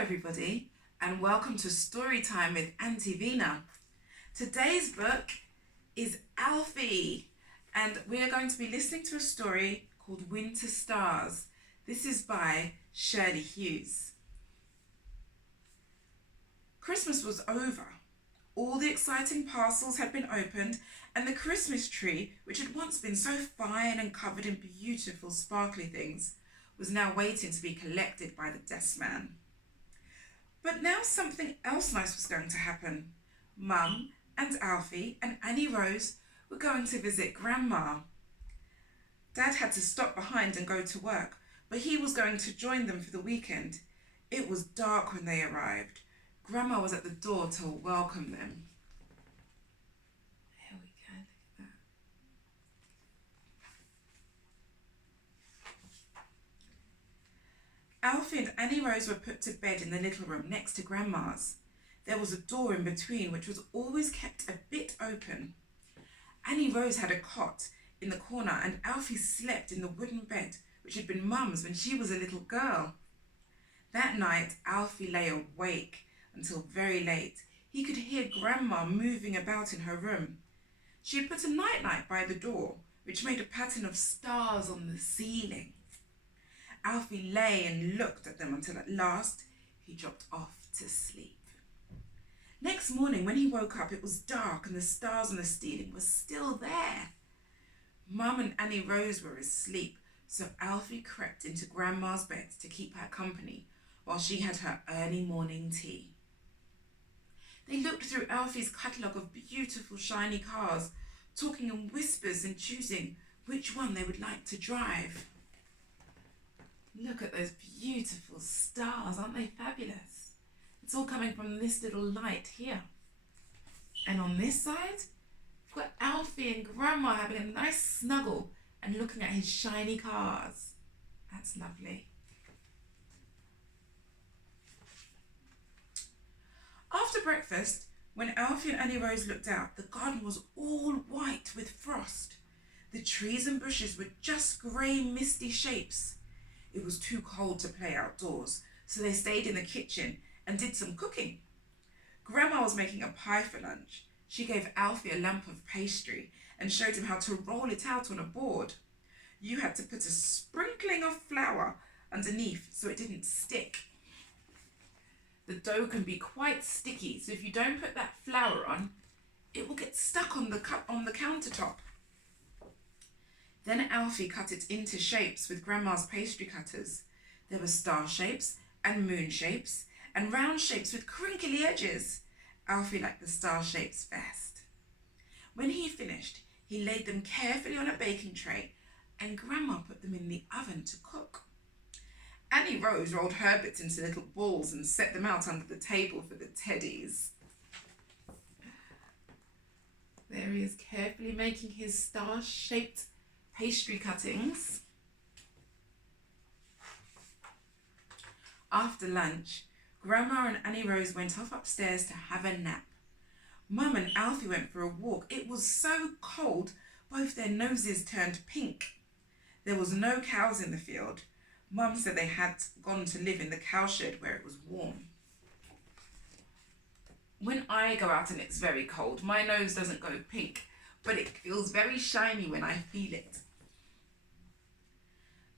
Everybody, and welcome to Storytime with Auntie Vina. Today's book is Alfie, and we are going to be listening to a story called Winter Stars. This is by Shirley Hughes. Christmas was over. All the exciting parcels had been opened, and the Christmas tree, which had once been so fine and covered in beautiful sparkly things, was now waiting to be collected by the desk man. But now something else nice was going to happen. Mum and Alfie and Annie Rose were going to visit Grandma. Dad had to stop behind and go to work, but he was going to join them for the weekend. It was dark when they arrived. Grandma was at the door to welcome them. There we go, look at that. Alfie and Annie Rose were put to bed in the little room next to Grandma's. There was a door in between which was always kept a bit open. Annie Rose had a cot in the corner and Alfie slept in the wooden bed which had been Mum's when she was a little girl. That night Alfie lay awake until very late. He could hear Grandma moving about in her room. She had put a nightlight by the door which made a pattern of stars on the ceiling. Alfie lay and looked at them until at last he dropped off to sleep. Next morning when he woke up, it was dark and the stars on the ceiling were still there. Mum and Annie Rose were asleep, so Alfie crept into Grandma's bed to keep her company while she had her early morning tea. They looked through Alfie's catalogue of beautiful shiny cars, talking in whispers and choosing which one they would like to drive. Look at those beautiful stars, aren't they fabulous? It's all coming from this little light here. And on this side, we've got Alfie and Grandma having a nice snuggle and looking at his shiny cars. That's lovely. After breakfast, when Alfie and Annie Rose looked out, the garden was all white with frost. The trees and bushes were just grey, misty shapes. It was too cold to play outdoors, so they stayed in the kitchen and did some cooking. Grandma was making a pie for lunch. She gave Alfie a lump of pastry and showed him how to roll it out on a board. You had to put a sprinkling of flour underneath so it didn't stick. The dough can be quite sticky, so if you don't put that flour on, it will get stuck on the countertop. Then Alfie cut it into shapes with Grandma's pastry cutters. There were star shapes and moon shapes and round shapes with crinkly edges. Alfie liked the star shapes best. When he finished, he laid them carefully on a baking tray and Grandma put them in the oven to cook. Annie Rose rolled her bits into little balls and set them out under the table for the teddies. There he is, carefully making his star-shaped pastry cuttings. After lunch, Grandma and Annie Rose went off upstairs to have a nap. Mum and Alfie went for a walk. It was so cold, both their noses turned pink. There was no cows in the field. Mum said they had gone to live in the cowshed where it was warm. When I go out and it's very cold, my nose doesn't go pink, but it feels very shiny when I feel it.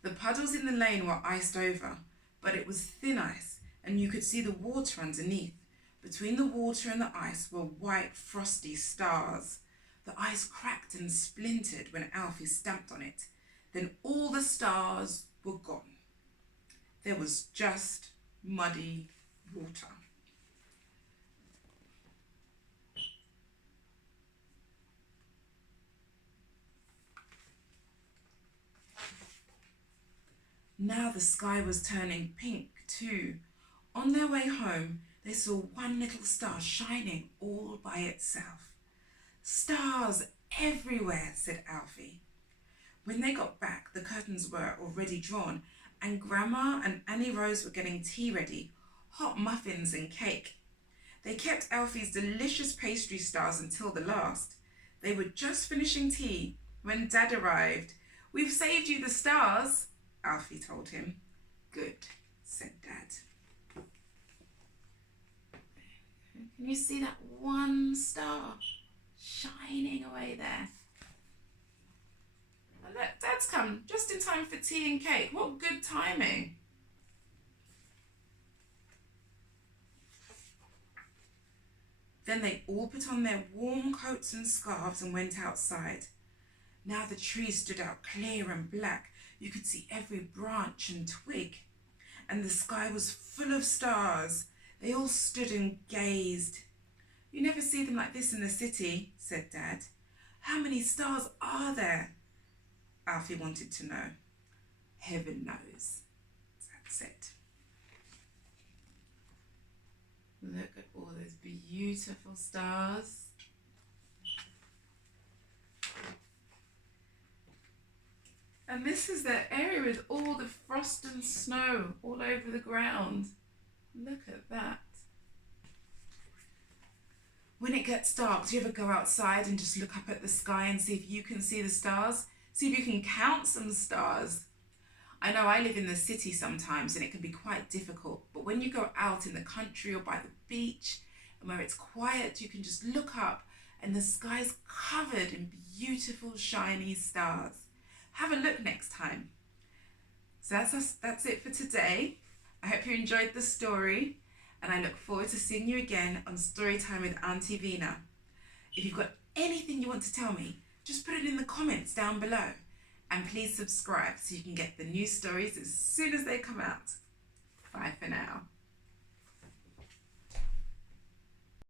The puddles in the lane were iced over, but it was thin ice and you could see the water underneath. Between the water and the ice were white frosty stars. The ice cracked and splintered when Alfie stamped on it. Then all the stars were gone. There was just muddy water. Now the sky was turning pink too. On their way home, they saw one little star shining all by itself. Stars everywhere, said Alfie. When they got back, the curtains were already drawn and Grandma and Annie Rose were getting tea ready, hot muffins and cake. They kept Alfie's delicious pastry stars until the last. They were just finishing tea when Dad arrived. "We've saved you the stars," Alfie told him. "Good," said Dad. Can you see that one star shining away there? And look, Dad's come just in time for tea and cake. What good timing. Then they all put on their warm coats and scarves and went outside. Now the trees stood out clear and black. You could see every branch and twig. And the sky was full of stars. They all stood and gazed. You never see them like this in the city, said Dad. How many stars are there? Alfie wanted to know. Heaven knows, Dad said. Look at all those beautiful stars. And this is the area with all the frost and snow all over the ground. Look at that. When it gets dark, do you ever go outside and just look up at the sky and see if you can see the stars? See if you can count some stars? I know I live in the city sometimes and it can be quite difficult, but when you go out in the country or by the beach and where it's quiet, you can just look up and the sky's covered in beautiful shiny stars. Have a look next time. So that's it for today. I hope you enjoyed the story and I look forward to seeing you again on Storytime with Auntie Vina. If you've got anything you want to tell me, just put it in the comments down below. And please subscribe so you can get the new stories as soon as they come out. Bye for now.